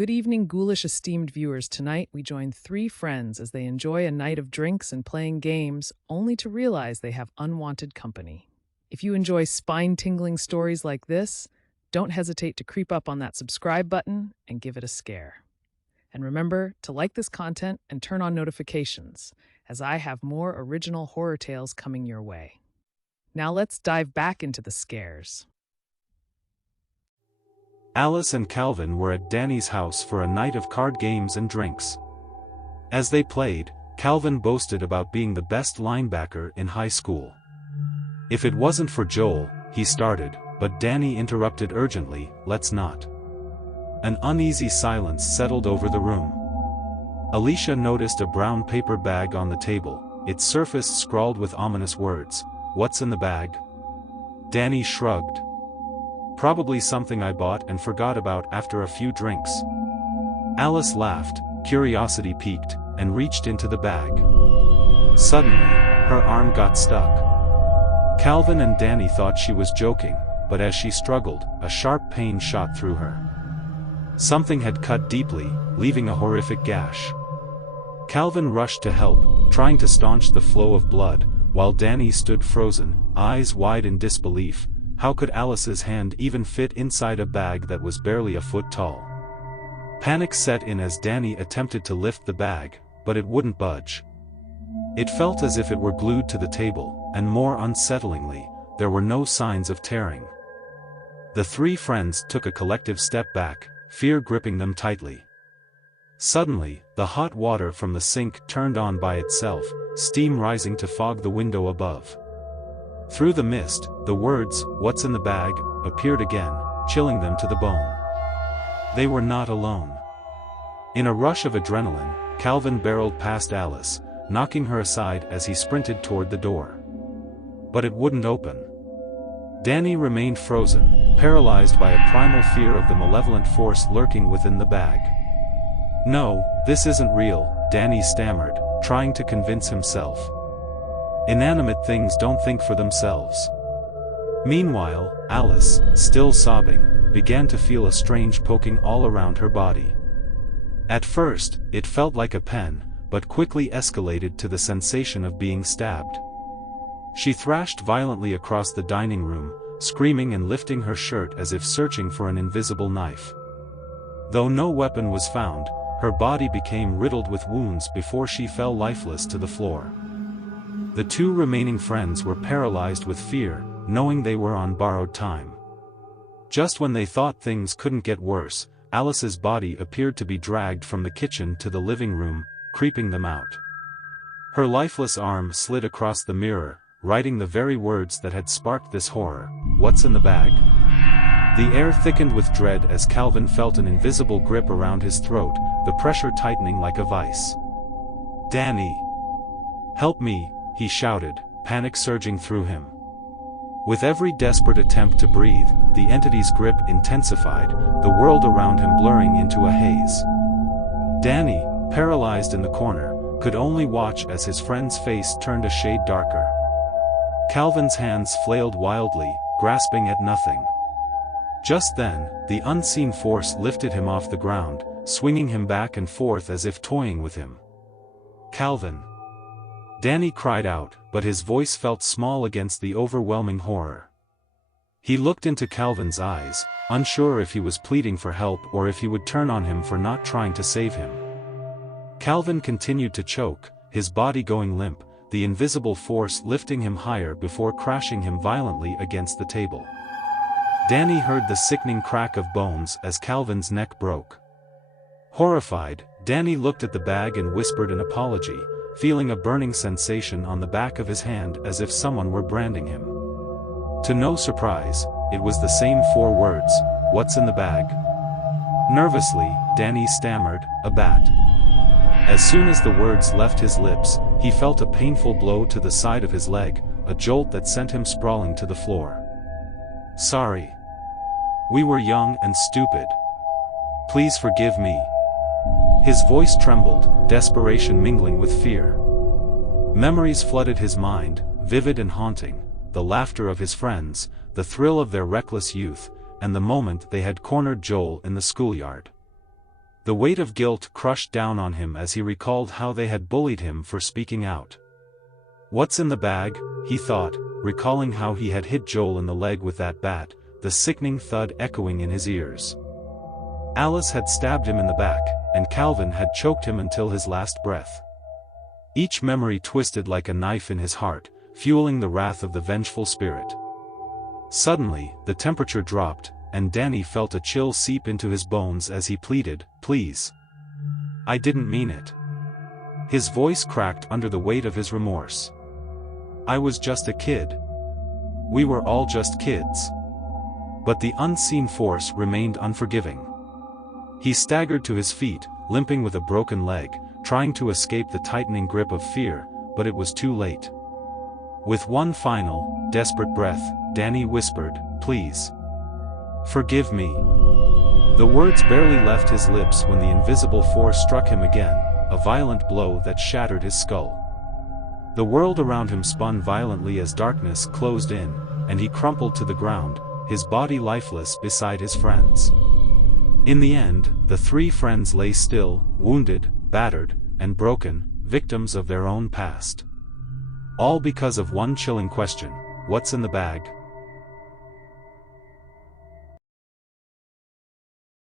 Good evening, ghoulish esteemed viewers. Tonight, we join three friends as they enjoy a night of drinks and playing games, only to realize they have unwanted company. If you enjoy spine-tingling stories like this, don't hesitate to creep up on that subscribe button and give it a scare. And remember to like this content and turn on notifications, as I have more original horror tales coming your way. Now let's dive back into the scares. Alice and Calvin were at Danny's house for a night of card games and drinks. As they played, Calvin boasted about being the best linebacker in high school. If it wasn't for Joel, he started, but Danny interrupted urgently, "Let's not." An uneasy silence settled over the room. Alicia noticed a brown paper bag on the table, its surface scrawled with ominous words. "What's in the bag?" Danny shrugged. "Probably something I bought and forgot about after a few drinks." Alice laughed, curiosity piqued, and reached into the bag. Suddenly, her arm got stuck. Calvin and Danny thought she was joking, but as she struggled, a sharp pain shot through her. Something had cut deeply, leaving a horrific gash. Calvin rushed to help, trying to staunch the flow of blood, while Danny stood frozen, eyes wide in disbelief. How could Alice's hand even fit inside a bag that was barely a foot tall? Panic set in as Danny attempted to lift the bag, but it wouldn't budge. It felt as if it were glued to the table, and more unsettlingly, there were no signs of tearing. The three friends took a collective step back, fear gripping them tightly. Suddenly, the hot water from the sink turned on by itself, steam rising to fog the window above. Through the mist, the words, "What's in the bag?" appeared again, chilling them to the bone. They were not alone. In a rush of adrenaline, Calvin barreled past Alice, knocking her aside as he sprinted toward the door. But it wouldn't open. Danny remained frozen, paralyzed by a primal fear of the malevolent force lurking within the bag. "No, this isn't real," Danny stammered, trying to convince himself. Inanimate things don't think for themselves. Meanwhile, Alice, still sobbing, began to feel a strange poking all around her body. At first, it felt like a pen, but quickly escalated to the sensation of being stabbed. She thrashed violently across the dining room, screaming and lifting her shirt as if searching for an invisible knife. Though no weapon was found, her body became riddled with wounds before she fell lifeless to the floor. The two remaining friends were paralyzed with fear, knowing they were on borrowed time. Just when they thought things couldn't get worse, Alice's body appeared to be dragged from the kitchen to the living room, creeping them out. Her lifeless arm slid across the mirror, writing the very words that had sparked this horror. "What's in the bag?" The air thickened with dread as Calvin felt an invisible grip around his throat, the pressure tightening like a vice. "Danny! Help me!" he shouted, panic surging through him. With every desperate attempt to breathe, the entity's grip intensified, the world around him blurring into a haze. Danny, paralyzed in the corner, could only watch as his friend's face turned a shade darker. Calvin's hands flailed wildly, grasping at nothing. Just then, the unseen force lifted him off the ground, swinging him back and forth as if toying with him. "Calvin!" Danny cried out, but his voice felt small against the overwhelming horror. He looked into Calvin's eyes, unsure if he was pleading for help or if he would turn on him for not trying to save him. Calvin continued to choke, his body going limp, the invisible force lifting him higher before crashing him violently against the table. Danny heard the sickening crack of bones as Calvin's neck broke. Horrified, Danny looked at the bag and whispered an apology, feeling a burning sensation on the back of his hand as if someone were branding him. To no surprise, it was the same four words, "What's in the bag?" Nervously, Danny stammered, "A bat." As soon as the words left his lips, he felt a painful blow to the side of his leg, a jolt that sent him sprawling to the floor. "Sorry. We were young and stupid. Please forgive me." His voice trembled, desperation mingling with fear. Memories flooded his mind, vivid and haunting, the laughter of his friends, the thrill of their reckless youth, and the moment they had cornered Joel in the schoolyard. The weight of guilt crushed down on him as he recalled how they had bullied him for speaking out. "What's in the bag?" he thought, recalling how he had hit Joel in the leg with that bat, the sickening thud echoing in his ears. Alice had stabbed him in the back, and Calvin had choked him until his last breath. Each memory twisted like a knife in his heart, fueling the wrath of the vengeful spirit. Suddenly, the temperature dropped, and Danny felt a chill seep into his bones as he pleaded, "Please. I didn't mean it." His voice cracked under the weight of his remorse. "I was just a kid. We were all just kids." But the unseen force remained unforgiving. He staggered to his feet, limping with a broken leg, trying to escape the tightening grip of fear, but it was too late. With one final, desperate breath, Danny whispered, "Please. Forgive me." The words barely left his lips when the invisible force struck him again, a violent blow that shattered his skull. The world around him spun violently as darkness closed in, and he crumpled to the ground, his body lifeless beside his friends. In the end, the three friends lay still, wounded, battered, and broken, victims of their own past. All because of one chilling question: what's in the bag?